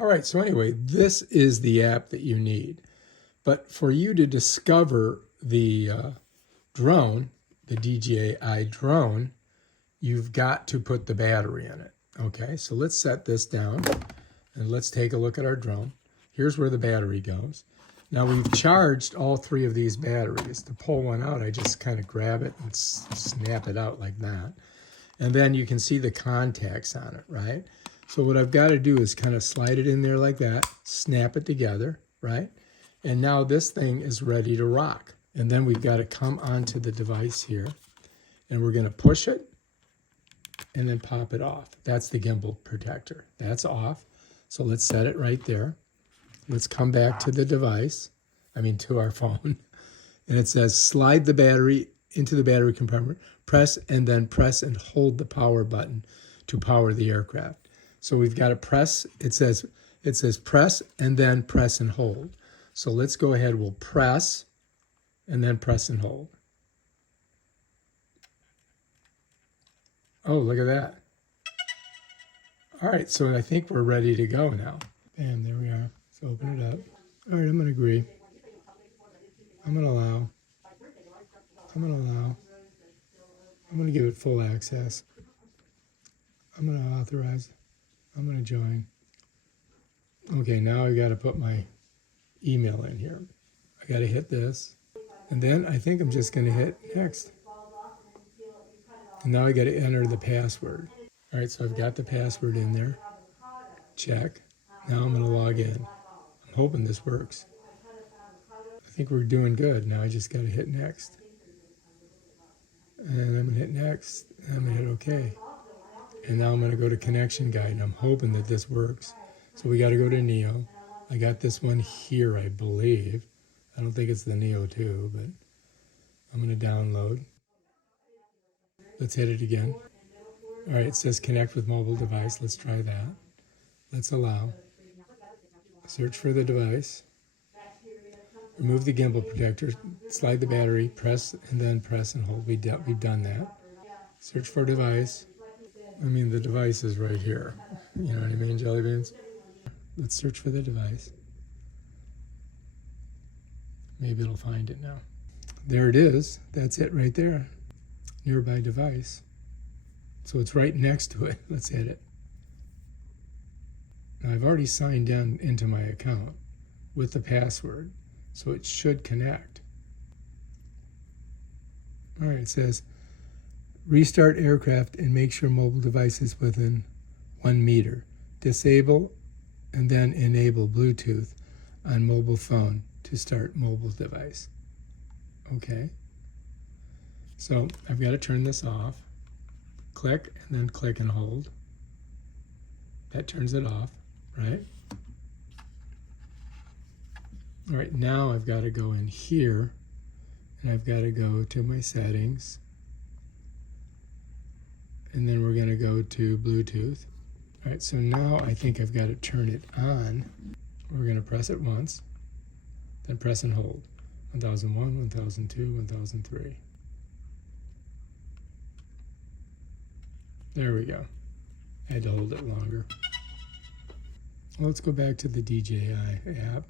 All right, so anyway, this is the app that you need. But for you to discover the drone, the DJI drone, you've got to put the battery in it. Okay, so let's set this down and let's take a look at our drone. Here's where the battery goes. Now we've charged all three of these batteries. To pull one out, I just kind of grab it and snap it out like that. And then you can see the contacts on it, right? So what I've got to do is kind of slide it in there like that, snap it together, right? And now this thing is ready to rock. And then we've got to come onto the device here, and we're going to push it and then pop it off. That's the gimbal protector. That's off. So let's set it right there. Let's come back to the device, to our phone. And it says slide the battery into the battery compartment, press and hold the power button to power the aircraft. So we've got to press, it says press and then press and hold. So let's go ahead, we'll press and then press and hold. Oh, look at that. All right, so I think we're ready to go now. And there we are. Let's open it up. All right, I'm going to agree. I'm going to allow. I'm going to allow. I'm going to give it full access. I'm going to authorize. I'm going to join. Okay, now I got to put my email in here. I got to hit this. And then I think I'm just going to hit next. And now I got to enter the password. All right, so I've got the password in there. Check. Now I'm going to log in. I'm hoping this works. I think we're doing good. Now I just got to hit next. And I'm going to hit next. And I'm going to hit OK. And now I'm going to go to connection guide. And I'm hoping that this works. So we got to go to Neo. I got this one here, I believe. I don't think it's the Neo 2, but I'm going to download. Let's hit it again. All right, it says connect with mobile device. Let's try that. Let's allow. Search for the device. Remove the gimbal protector. Slide the battery. Press and then press and hold. We've done that. Search for device. The device is right here. You know what I mean, jelly beans? Let's search for the device. Maybe it'll find it now. There it is. That's it right there. Nearby device. So it's right next to it. Let's hit it. Now I've already signed in into my account with the password, so it should connect. All right, it says restart aircraft and make sure mobile device is within 1 meter. Disable and then enable Bluetooth on mobile phone to start mobile device. Okay. So I've got to turn this off. Click and then click and hold. That turns it off, right? All right, now I've got to go in here and I've got to go to my settings. And then we're going to go to Bluetooth. All right, so now I think I've got to turn it on. We're going to press it once, then press and hold. 1001, 1002, 1003. There we go. I had to hold it longer. Well, let's go back to the DJI app.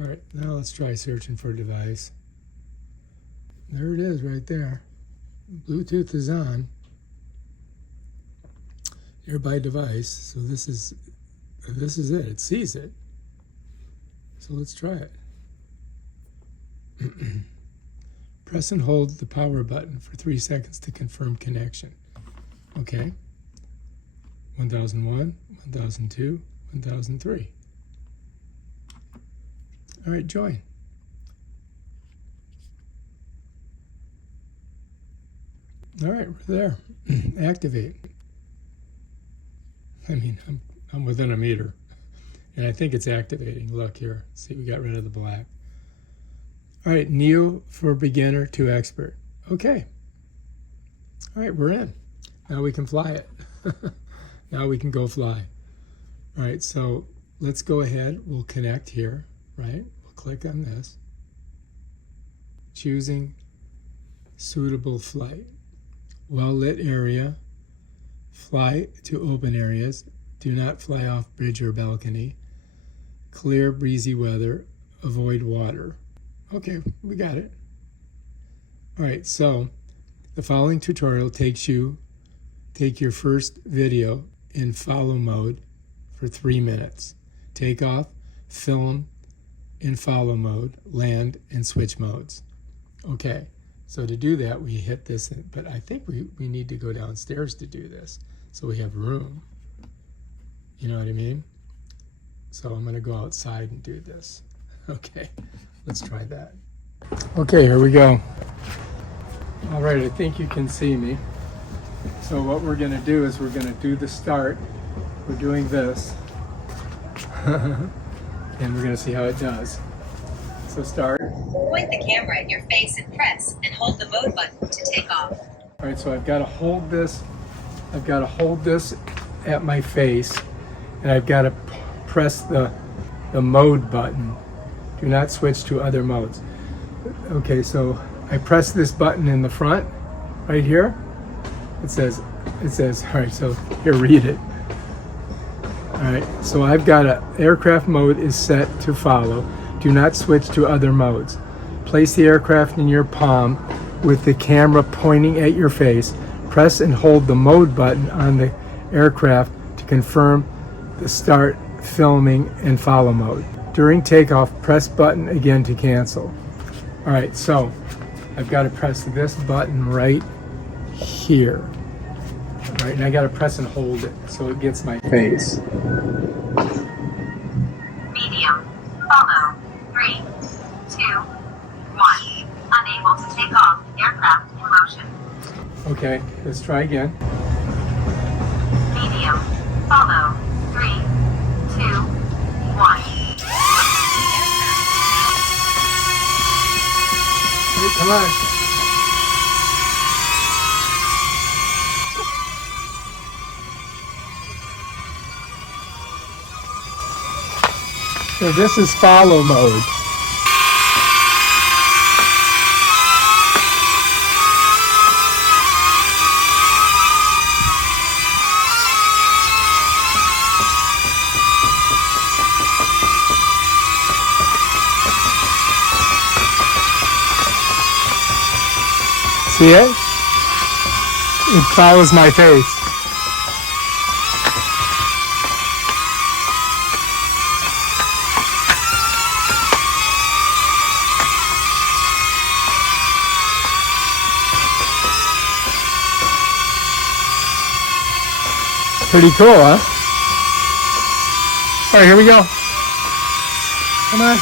All right, now let's try searching for a device. There it is right there. Bluetooth is on. Nearby device. So this is it. It sees it. So let's try it. Press and hold the power button for 3 seconds to confirm connection. Okay. 1001, 1002, 1003. All right, join. All right, we're there. Activate. I'm within a meter. And I think it's activating. Look here. See, we got rid of the black. All right, Neo for beginner to expert. Okay. All right, we're in. Now we can fly it. Now we can go fly. All right, so let's go ahead. We'll connect here, right? We'll click on this. Choosing suitable flight. Well-lit area. Fly to open areas. Do not fly off bridge or balcony. Clear, breezy weather. Avoid water. Okay, we got it. All right, so the following tutorial take your first video in follow mode for 3 minutes. Take off, film in follow mode, land, and switch modes. Okay, so to do that, we hit this, but I think we need to go downstairs to do this, so we have room. You know what I mean? So I'm going to go outside and do this. Okay, let's try that. Okay, here we go. All right, I think you can see me. So what we're going to do is we're going to do the start. We're doing this. And we're going to see how it does. So start. Point the camera at your face and press and hold the mode button to take off. All right, so I've got to hold this. I've got to hold this at my face, and I've got to press the mode button. Do not switch to other modes. Okay, so I press this button in the front, right here. It says, all right, so here, read it. All right, so I've got aircraft mode is set to follow. Do not switch to other modes. Place the aircraft in your palm with the camera pointing at your face. Press and hold the mode button on the aircraft to confirm the start, filming, and follow mode. During takeoff, press button again to cancel. All right, so I've got to press this button right here. All right, and I got to press and hold it so it gets my face. Medium. Follow. 3, 2, 1. Unable to take off. Aircraft in motion. Okay, let's try again. Medium. Follow. 3, 2, 1. Hey, come on. So this is follow mode. See it? It follows my face. Pretty cool, huh? All right, here we go. Come on.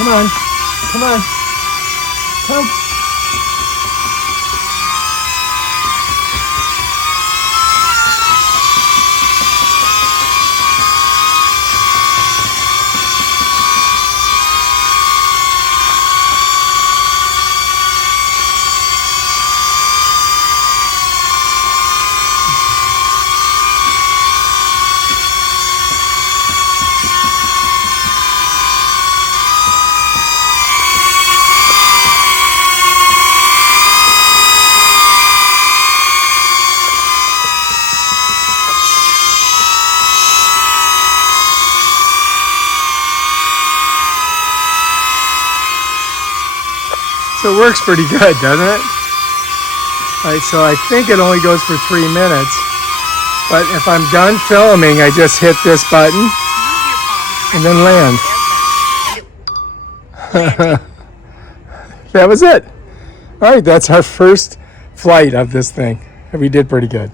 Come on, come on, come. So it works pretty good, doesn't it? All right, so I think it only goes for 3 minutes. But if I'm done filming, I just hit this button and then land. That was it. All right, that's our first flight of this thing. We did pretty good.